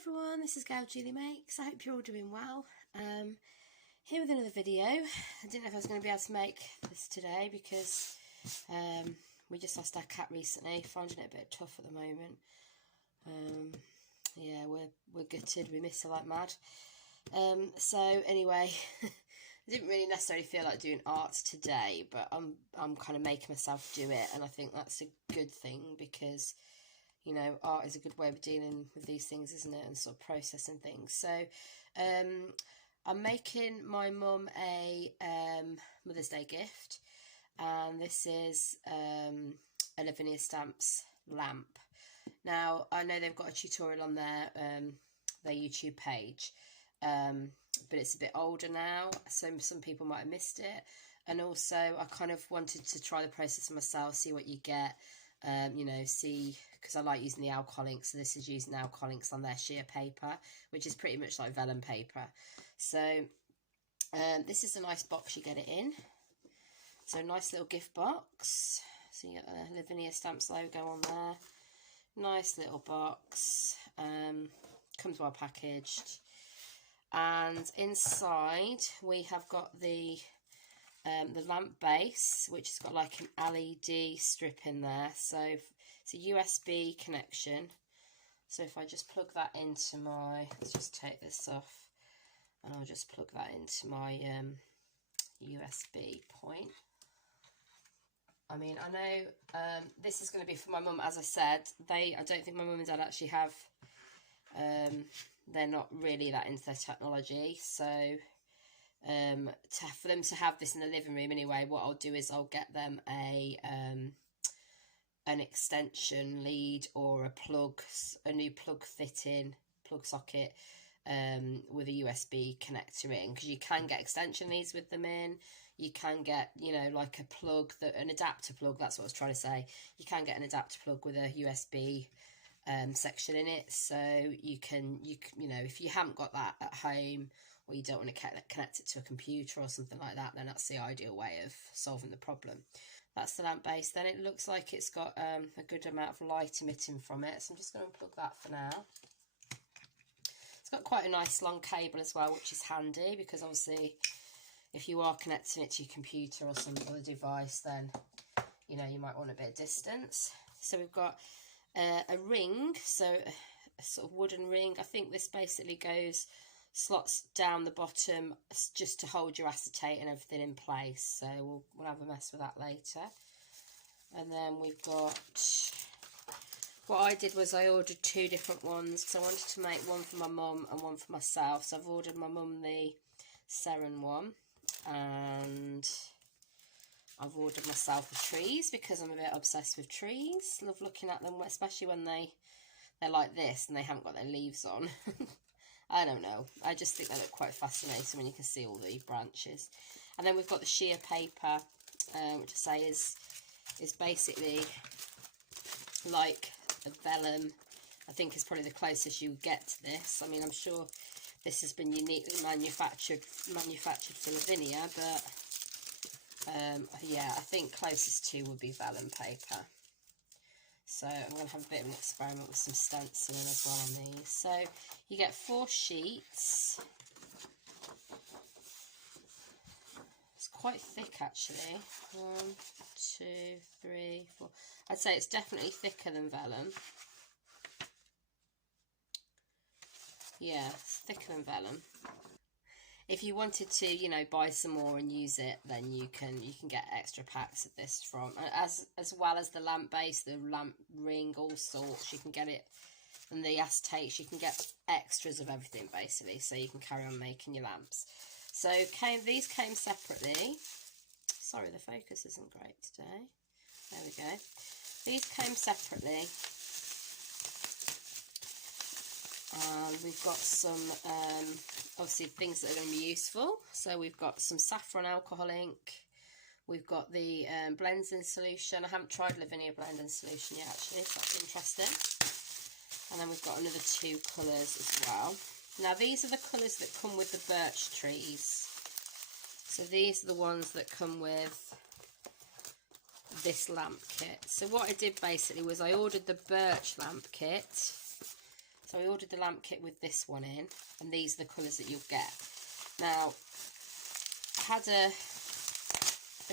everyone, this is Gail Julie Makes. I hope you're all doing well. Here with another video. I didn't know if I was going to be able to make this today because we just lost our cat recently, finding it a bit tough at the moment. Yeah, we're gutted, we miss her like mad. So anyway, I didn't really necessarily feel like doing art today, but I'm kind of making myself do it, and I think that's a good thing because, you know, art is a good way of dealing with these things, isn't it, and sort of processing things. So I'm making my mum a Mother's Day gift, and this is a Lavinia Stamps Lamp. Now, I know they've got a tutorial on their YouTube page, but it's a bit older now, so some people might have missed it. And also, I kind of wanted to try the process myself, see what you get, you know, see, because I like using the alcohol ink, so this is using alcohol inks on their sheer paper, which is pretty much like vellum paper. So this is a nice box you get it in. So nice little gift box. So you get the Lavinia Stamps logo on there. Nice little box. Comes well packaged. And inside we have got the lamp base, which has got like an LED strip in there. So it's a USB connection. So if I just plug that into my, let's just take this off, and I'll just plug that into my USB point. I mean, I know this is going to be for my mum, as I said. I don't think my mum and dad actually have, they're not really that into their technology, so for them to have this in the living room anyway, what I'll do is I'll get them an extension lead or a new plug fitting, plug socket with a USB connector in, because you can get extension leads with them in. You can get, you know, like a plug, an adapter plug, that's what I was trying to say. You can get an adapter plug with a USB section in it, so you know, if you haven't got that at home, or you don't want to connect it to a computer or something like that, then that's the ideal way of solving the problem. That's the lamp base. Then it looks like it's got a good amount of light emitting from it, so I'm just going to unplug that for now. It's got quite a nice long cable as well, which is handy, because obviously if you are connecting it to your computer or some other device, then, you know, you might want a bit of distance. So we've got a ring, so a sort of wooden ring. I think this basically slots down the bottom just to hold your acetate and everything in place, so we'll have a mess with that later. And then we've got, what I did was I ordered two different ones, because I wanted to make one for my mum and one for myself. So I've ordered my mum the Seren one, and I've ordered myself the trees, because I'm a bit obsessed with trees. Love looking at them, especially when they're like this and they haven't got their leaves on. I don't know, I just think they look quite fascinating when you can see all the branches. And then we've got the sheer paper, which I say is basically like a vellum. I think is probably the closest you get to this. I mean, I'm sure this has been uniquely manufactured for Lavinia, but yeah, I think closest to would be vellum paper. So I'm going to have a bit of an experiment with some stenciling as well on these. So you get 4 sheets. It's quite thick actually. 1, 2, 3, 4. I'd say it's definitely thicker than vellum. Yeah, it's thicker than vellum. If you wanted to, you know, buy some more and use it, then you can get extra packs of this from, as well as the lamp base, the lamp ring, all sorts. You can get it, and the acetates. You can get extras of everything basically, so you can carry on making your lamps. So these came separately. Sorry, the focus isn't great today. There we go. These came separately. We've got some, obviously, things that are going to be useful. So we've got some saffron alcohol ink. We've got the blending solution. I haven't tried Lavinia blending solution yet, actually, so that's interesting. And then we've got another 2 colours as well. Now, these are the colours that come with the birch trees. So these are the ones that come with this lamp kit. So what I did basically was I ordered the Birch Lamp Kit. So I ordered the lamp kit with this one in, and these are the colours that you'll get. Now, I had a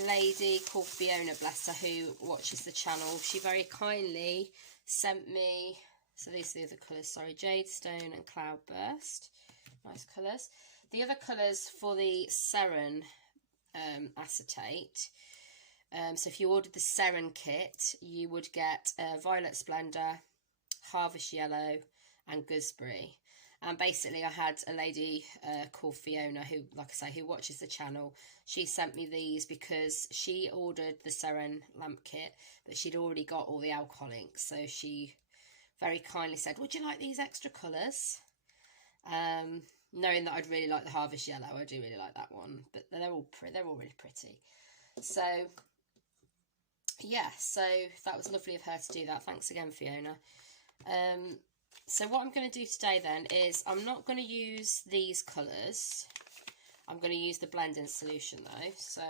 lady called Fiona, bless her, who watches the channel. She very kindly sent me, so these are the other colours, sorry, Jade Stone and Cloudburst. Nice colours. The other colours for the Seren acetate. So if you ordered the Seren kit, you would get Violet Splendour, Harvest Yellow and Gooseberry. And basically I had a lady called Fiona who, like I say, who watches the channel. She sent me these because she ordered the Seren Lamp Kit, but she'd already got all the alcohol inks. So she very kindly said, would you like these extra colours? Knowing that I'd really like the Harvest Yellow. I do really like that one, but they're all really pretty. So yeah, so that was lovely of her to do that. Thanks again, Fiona. So what I'm going to do today then is I'm not going to use these colours. I'm going to use the blending solution though, so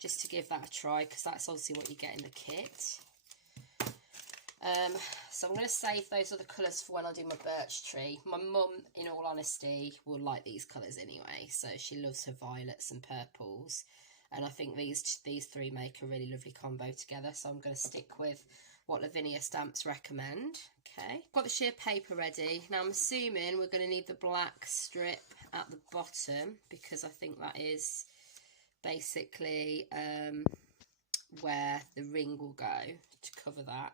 just to give that a try, because that's obviously what you get in the kit. So I'm going to save those other colours for when I do my birch tree. My mum, in all honesty, will like these colours anyway, so she loves her violets and purples. And I think these three make a really lovely combo together, so I'm going to stick with what Lavinia Stamps recommend. Okay, got the sheer paper ready. Now I'm assuming we're going to need the black strip at the bottom, because I think that is basically where the ring will go to cover that.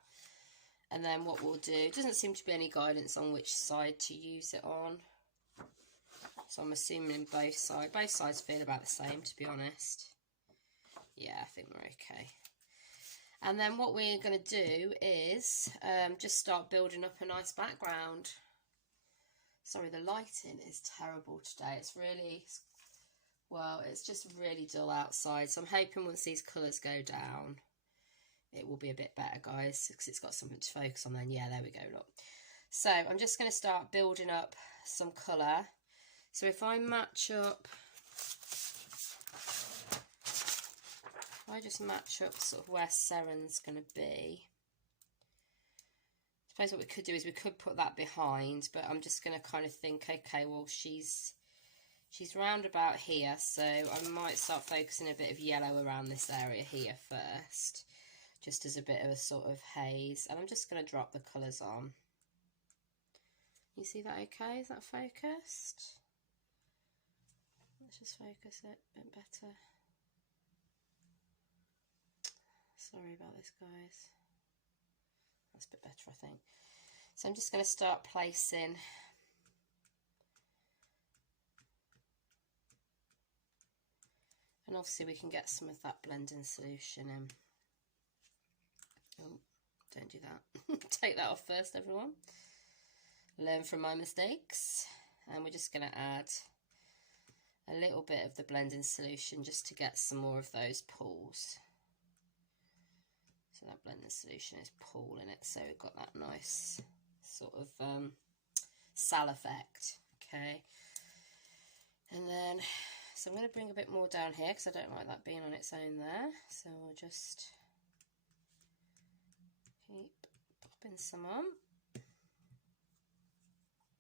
And then what we'll do, doesn't seem to be any guidance on which side to use it on. So I'm assuming both sides feel about the same, to be honest. Yeah, I think we're okay. And then what we're going to do is just start building up a nice background. Sorry, the lighting is terrible today. It's really, well, it's just really dull outside. So I'm hoping once these colours go down, it will be a bit better, guys, because it's got something to focus on then. Yeah, there we go, look. So I'm just going to start building up some colour. So if I match up, I just match up sort of where Seren's going to be. I suppose what we could do is we could put that behind, but I'm just going to kind of think, okay, well, she's round about here, so I might start focusing a bit of yellow around this area here first, just as a bit of a sort of haze. And I'm just going to drop the colours on. You see that okay? Is that focused? Let's just focus it a bit better. Sorry about this, guys. That's a bit better, I think. So I'm just going to start placing and obviously we can get some of that blending solution in. Oh, don't do that. Take that off first, everyone. Learn from my mistakes. And we're just going to add a little bit of the blending solution just to get some more of those pools. So that blending solution is pooling it, so we've got that nice sort of sal effect. Okay, and then so I'm going to bring a bit more down here because I don't like that being on its own there. So we'll just keep popping some on. A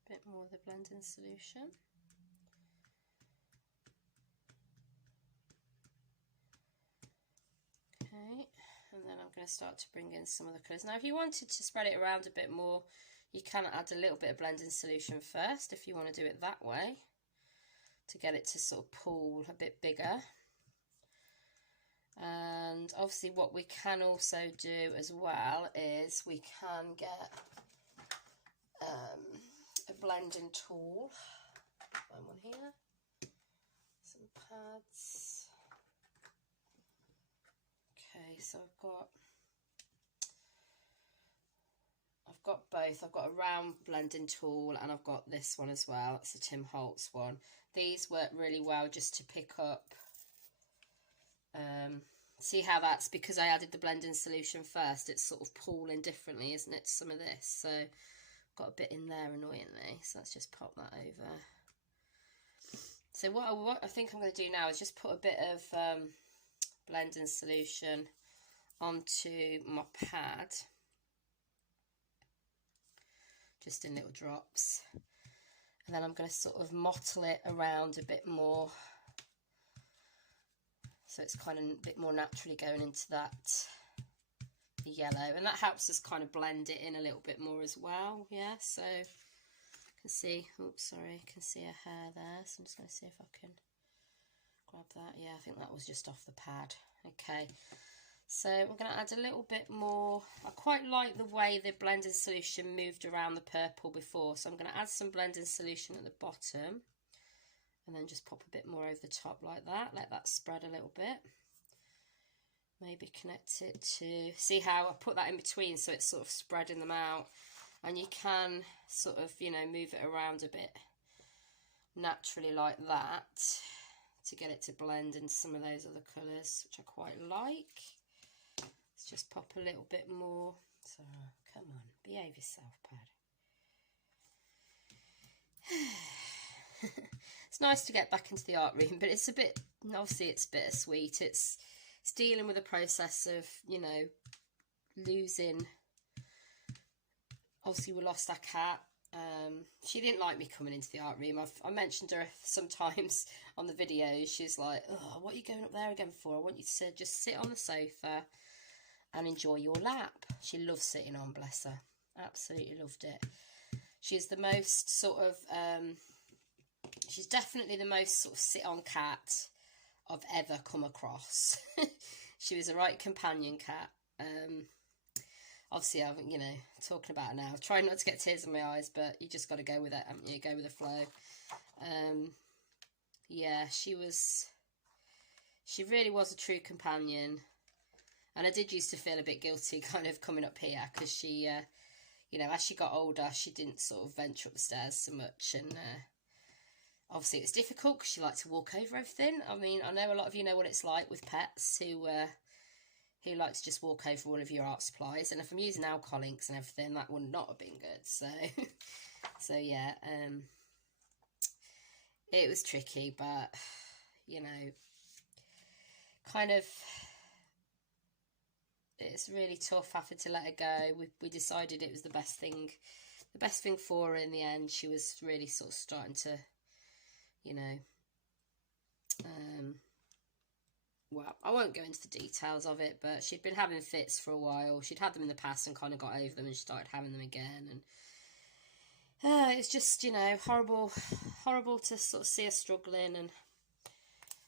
bit more of the blending solution. Okay. And then I'm going to start to bring in some of the colours. Now, if you wanted to spread it around a bit more, you can add a little bit of blending solution first, if you want to do it that way, to get it to sort of pool a bit bigger. And obviously what we can also do as well is we can get a blending tool. Find one here. Some pads. Okay, so I've got both. I've got a round blending tool and I've got this one as well. It's a Tim Holtz one. These work really well just to pick up. See how that's, because I added the blending solution first, it's sort of pooling differently, isn't it, to some of this? So I've got a bit in there annoyingly, so let's just pop that over. So what I think I'm going to do now is just put a bit of blending solution onto my pad, just in little drops. And then I'm going to sort of mottle it around a bit more, so it's kind of a bit more naturally going into that yellow, and that helps us kind of blend it in a little bit more as well. Yeah, so you can see, oops, sorry, you can see a hair there, so I'm just going to see if I can grab that. Yeah, I think that was just off the pad. Okay, so we're going to add a little bit more. I quite like the way the blending solution moved around the purple before, so I'm going to add some blending solution at the bottom and then just pop a bit more over the top like that. Let that spread a little bit. Maybe connect it to, see how I put that in between so it's sort of spreading them out, and you can sort of, you know, move it around a bit naturally like that to get it to blend into some of those other colours, which I quite like. Let's just pop a little bit more. So, come on, behave yourself, pad. It's nice to get back into the art room, but it's a bit, obviously it's bittersweet. It's dealing with the process of, you know, losing. Obviously we lost our cat. She didn't like me coming into the art room. I mentioned her sometimes on the videos. She's like, oh, what are you going up there again for? I want you to just sit on the sofa and enjoy your lap. She loves sitting on, bless her. Absolutely loved it. She's the most sort of, she's definitely the most sort of sit-on cat I've ever come across. She was a right companion cat. Obviously, you know, talking about her now, trying not to get tears in my eyes, but you just got to go with it, haven't you? Go with the flow. Yeah, she really was a true companion, and I did used to feel a bit guilty kind of coming up here, because she, you know, as she got older, she didn't sort of venture up the stairs so much, and obviously it's difficult because she liked to walk over everything. I mean, I know a lot of you know what it's like with pets who like to just walk over all of your art supplies, and if I'm using alcohol inks and everything, that would not have been good. So, so yeah, it was tricky, but you know, kind of, it's really tough having to let her go. We decided it was the best thing for her in the end. She was really sort of starting to, you know, well, I won't go into the details of it, but she'd been having fits for a while. She'd had them in the past and kind of got over them, and she started having them again. And it's just, you know, horrible to sort of see her struggling. And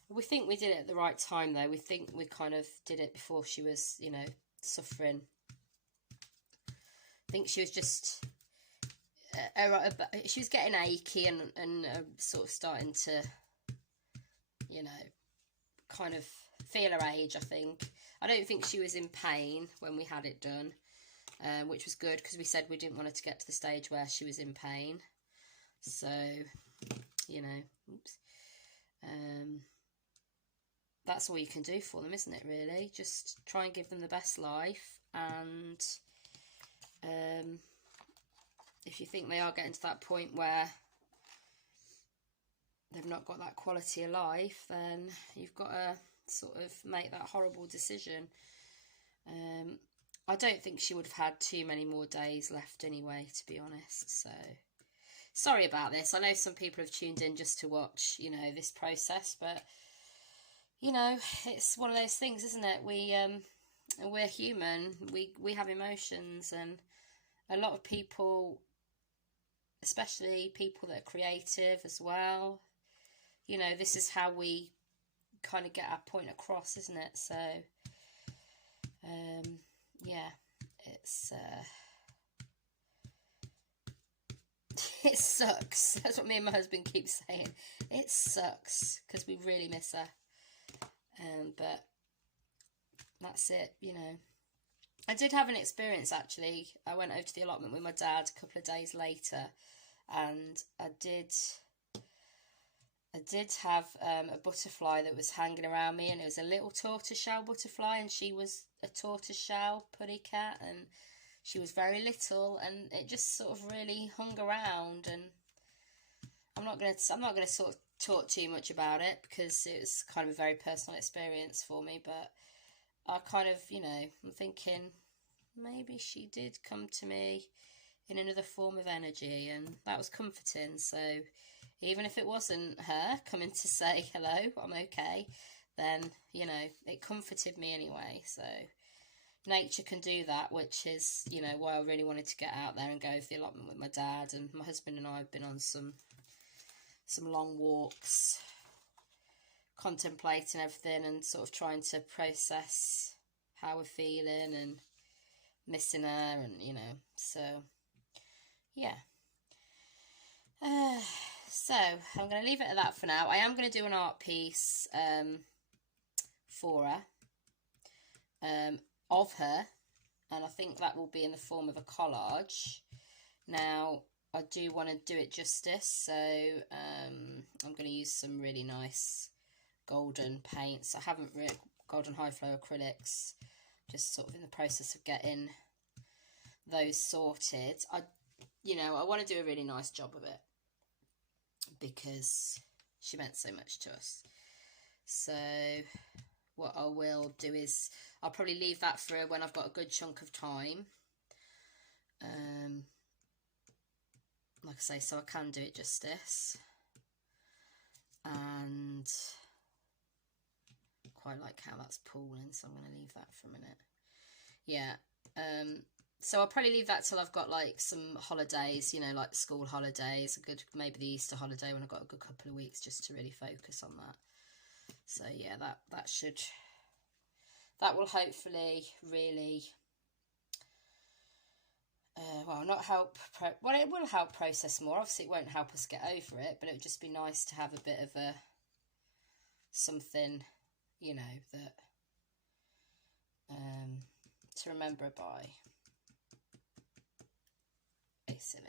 we think we did it at the right time, though. We think we kind of did it before she was, you know, suffering. I think she was just, she was getting achy and sort of starting to, you know, kind of feel her age, I think. I don't think she was in pain when we had it done, which was good, because we said we didn't want her to get to the stage where she was in pain. So, you know, oops. That's all you can do for them, isn't it, really? Just try and give them the best life, and if you think they are getting to that point where they've not got that quality of life, then you've got to sort of make that horrible decision. I don't think she would have had too many more days left anyway, to be honest. So sorry about this. I know some people have tuned in just to watch, you know, this process, but you know, it's one of those things, isn't it? We're human. We have emotions, and a lot of people, especially people that are creative as well, you know, this is how we kind of get our point across, isn't it? So, yeah, it's, it sucks. That's what me and my husband keep saying. It sucks, because we really miss her. But that's it, you know. I did have an experience, actually. I went over to the allotment with my dad a couple of days later, and I did have a butterfly that was hanging around me, and it was a little tortoiseshell butterfly, and she was a tortoiseshell putty cat, and she was very little, and it just sort of really hung around. And I'm not gonna sort of talk too much about it, because it was kind of a very personal experience for me, but I kind of, you know, I'm thinking maybe she did come to me in another form of energy, and that was comforting. So even if it wasn't her coming to say hello, I'm okay, then, you know, it comforted me anyway. So nature can do that, which is, you know, why I really wanted to get out there and go to the allotment with my dad. And my husband and I have been on some long walks, contemplating everything and sort of trying to process how we're feeling and missing her, and, you know, so yeah. So I'm going to leave it at that for now. I am going to do an art piece for her, of her, and I think that will be in the form of a collage. Now, I do want to do it justice, so I'm going to use some really nice golden paints. I haven't really, golden high flow acrylics, just sort of in the process of getting those sorted. I want to do a really nice job of it because she meant so much to us. So what I will do is I'll probably leave that for her when I've got a good chunk of time. Like I say, so I can do it justice. And quite like how that's pooling, so I'm going to leave that for a minute. Yeah. So I'll probably leave that till I've got like some holidays, you know, like school holidays, maybe the Easter holiday when I've got a good couple of weeks just to really focus on that. So yeah, that will hopefully really, not help, it will help process more. Obviously it won't help us get over it, but it would just be nice to have a bit of something, you know, that, to remember by, basically.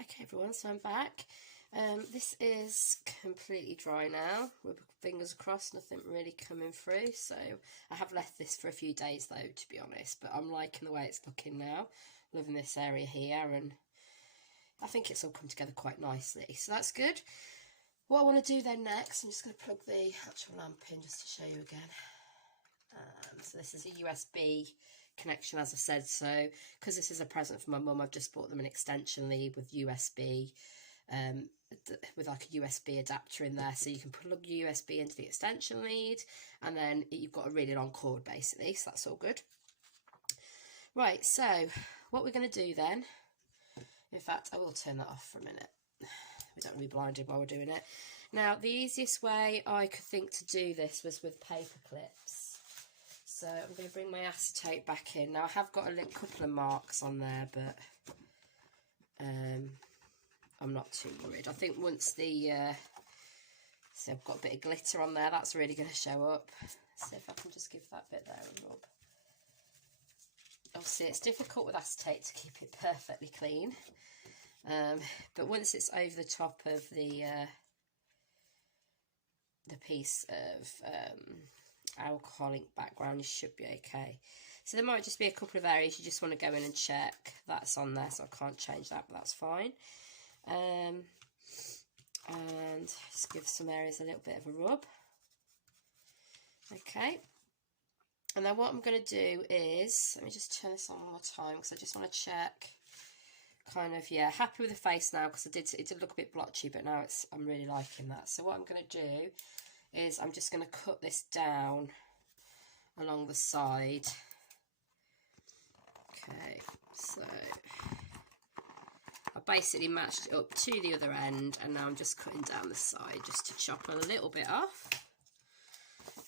Okay everyone, so I'm back. This is completely dry now, with fingers crossed, nothing really coming through. So I have left this for a few days though, to be honest, but I'm liking the way it's looking now. Loving this area here, and I think it's all come together quite nicely, so that's good. What I want to do then next, I'm just going to plug the actual lamp in just to show you again. So this is a USB connection, as I said. So because this is a present for my mum, I've just bought them an extension lead with USB, with like a USB adapter in there, so you can plug your USB into the extension lead, and then you've got a really long cord basically, so that's all good. Right, so what we're going to do then, in fact I will turn that off for a minute, we don't want to be blinded while we're doing it. Now the easiest way I could think to do this was with paper clips. So I'm going to bring my acetate back in. Now I have got a couple of marks on there, but I'm not too worried. I think once the, so I've got a bit of glitter on there, that's really going to show up. So if I can just give that bit there a rub. obviously it's difficult with acetate to keep it perfectly clean, but once it's over the top of the piece of alcoholic background, you should be okay. So there might just be a couple of areas you just want to go in and check. That's on there, so I can't change that, but that's fine. And just give some areas a little bit of a rub. Okay. And then what I'm going to do is, let me just turn this on one more time because I just want to check. Kind of, yeah, happy with the face now because it did look a bit blotchy, but now I'm really liking that. So what I'm going to do is I'm just going to cut this down along the side. Okay, so I basically matched it up to the other end, and now I'm just cutting down the side just to chop a little bit off.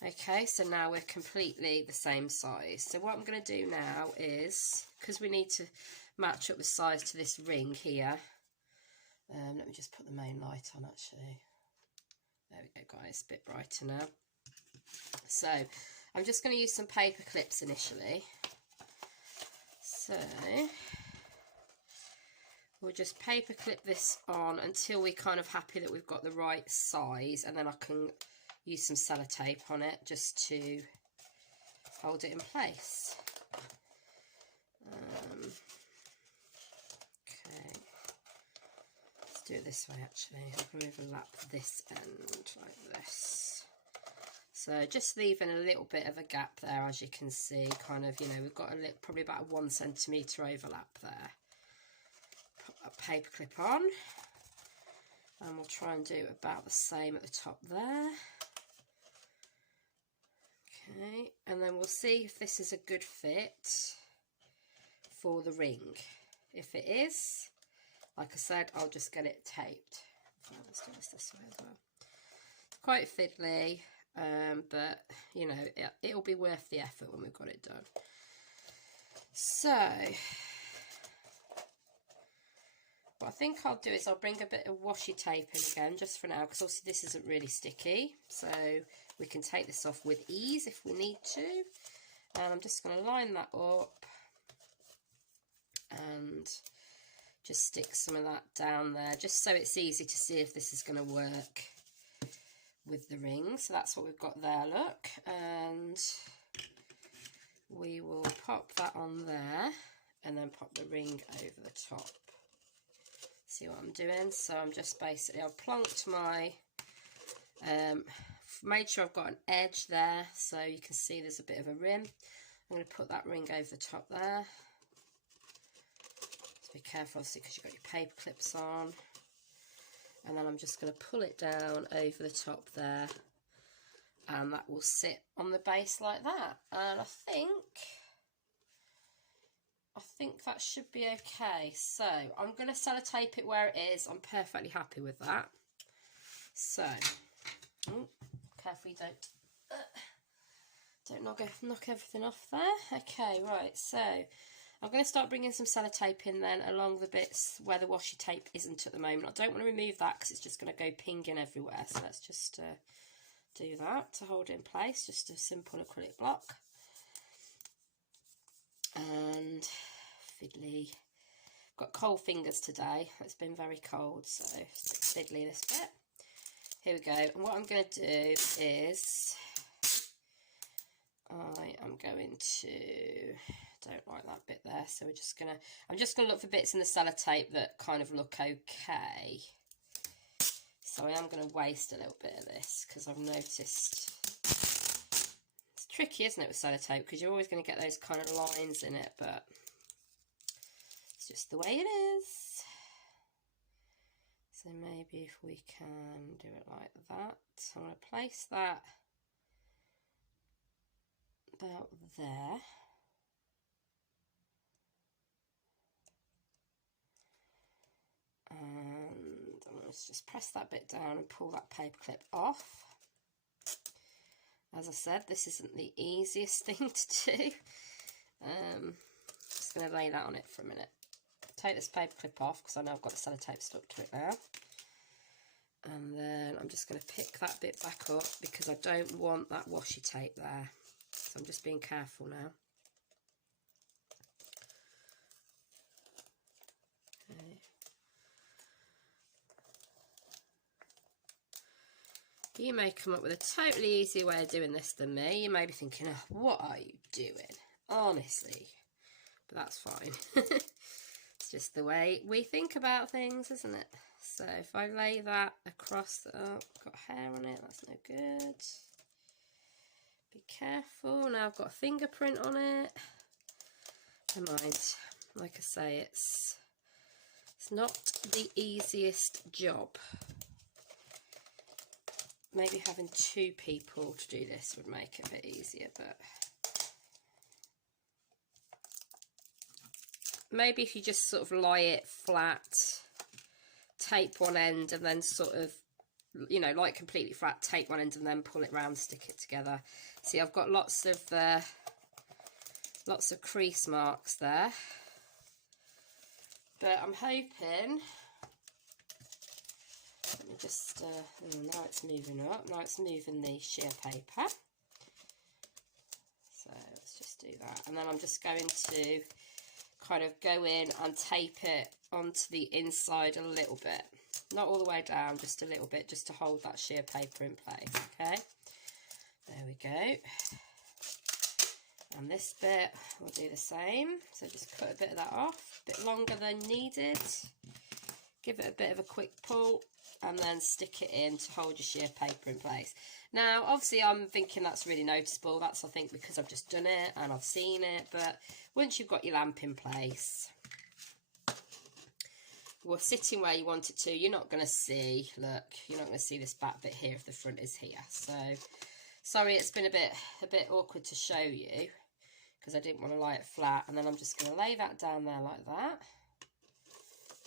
Okay, so now we're completely the same size. So what I'm going to do now is, because we need to match up the size to this ring here, let me just put the main light on actually. There we go guys, a bit brighter now. So I'm just going to use some paper clips initially. So we'll just paper clip this on until we're kind of happy that we've got the right size, and then I can use some sellotape on it just to hold it in place. Okay, let's do it this way actually. I'm going to overlap this end like this. So just leaving a little bit of a gap there, as you can see, kind of, you know, we've got probably about a 1 centimetre overlap there. Put a paper clip on, and we'll try and do about the same at the top there. Okay, and then we'll see if this is a good fit for the ring. If it is, like I said, I'll just get it taped. Let's do this way as well. It's quite fiddly, but you know, it'll be worth the effort when we've got it done. So what I think I'll do is I'll bring a bit of washi tape in again just for now, because obviously this isn't really sticky, so we can take this off with ease if we need to. And I'm just going to line that up and just stick some of that down there, just so it's easy to see if this is going to work with the ring. So that's what we've got there, look, and we will pop that on there and then pop the ring over the top. See what I'm doing? So I'm just basically, I've plonked my made sure I've got an edge there, so you can see there's a bit of a rim. I'm going to put that ring over the top there. So be careful obviously because you've got your paper clips on. And then I'm just going to pull it down over the top there, and that will sit on the base like that. And I think that should be okay. So I'm going to sellotape it where it is. I'm perfectly happy with that. So, carefully don't knock everything off there. Okay, right, so I'm going to start bringing some sellotape in then along the bits where the washi tape isn't at the moment. I don't want to remove that because it's just going to go pinging everywhere. So let's just do that to hold it in place. Just a simple acrylic block. And fiddly. Got cold fingers today. It's been very cold, so it's a bit fiddly this bit. Here we go. And what I'm going to do is I am going to, don't like that bit there, so I'm just going to look for bits in the sellotape that kind of look okay. So I am going to waste a little bit of this because I've noticed it's tricky, isn't it, with sellotape, because you're always going to get those kind of lines in it, but it's just the way it is. So maybe if we can do it like that. I'm going to place that about there. And I'm going to just press that bit down and pull that paper clip off. As I said, this isn't the easiest thing to do. Just going to lay that on it for a minute. Take this paper clip off because I know I've got the sellotape stuck to it now. And then I'm just going to pick that bit back up because I don't want that washi tape there. So I'm just being careful now. You may come up with a totally easier way of doing this than me. You may be thinking, oh, what are you doing? Honestly. But that's fine. It's just the way we think about things, isn't it? So if I lay that across the... Oh, got hair on it. That's no good. Be careful. Now I've got a fingerprint on it. Never mind. Like I say, it's not the easiest job. Maybe having 2 people to do this would make it a bit easier, but maybe if you just sort of lie it flat, tape one end and then sort of, you know, like completely flat, tape one end and then pull it round, stick it together. See, I've got lots of crease marks there, but I'm hoping... Let me just, now it's moving up, now it's moving the sheer paper. So let's just do that. And then I'm just going to kind of go in and tape it onto the inside a little bit. Not all the way down, just a little bit, just to hold that sheer paper in place, okay? There we go. And this bit, we'll do the same. So just cut a bit of that off, a bit longer than needed. Give it a bit of a quick pull. And then stick it in to hold your sheer paper in place. Now, obviously, I'm thinking that's really noticeable. That's, I think, because I've just done it and I've seen it. But once you've got your lamp in place, well, sitting where you want it to, you're not going to see, look, you're not going to see this back bit here if the front is here. So, sorry, it's been a bit awkward to show you because I didn't want to lie it flat. And then I'm just going to lay that down there like that.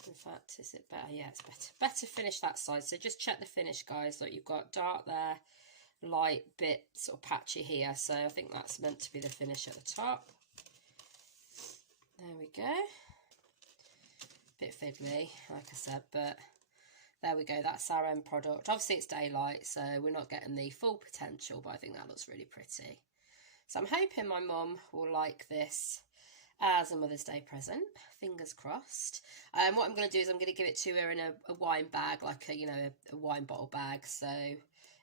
In fact, is it better? Yeah, it's better. Better finish that side. So just check the finish, guys. Look, you've got dark there, light bit sort of patchy here. So I think that's meant to be the finish at the top. There we go. Bit fiddly, like I said, but there we go. That's our end product. Obviously, it's daylight, so we're not getting the full potential, but I think that looks really pretty. So I'm hoping my mum will like this as a Mother's Day present, fingers crossed. What I'm going to do is I'm going to give it to her in a wine bag, like a wine bottle bag, so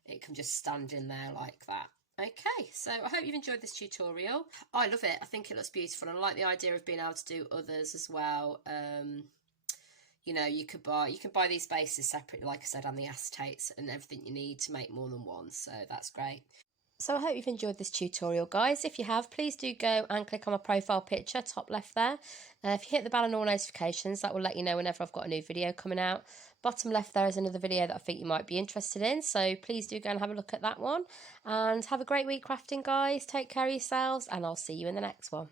it can just stand in there like that. Okay, so I hope you've enjoyed this tutorial. I love it. I think it looks beautiful, and I like the idea of being able to do others as well. You know, you can buy these bases separately, like I said, and the acetates and everything you need to make more than one, so that's great. So I hope you've enjoyed this tutorial, guys. If you have, please do go and click on my profile picture, top left there. If you hit the bell and all notifications, that will let you know whenever I've got a new video coming out. Bottom left there is another video that I think you might be interested in, so please do go and have a look at that one. And have a great week crafting, guys. Take care of yourselves, and I'll see you in the next one.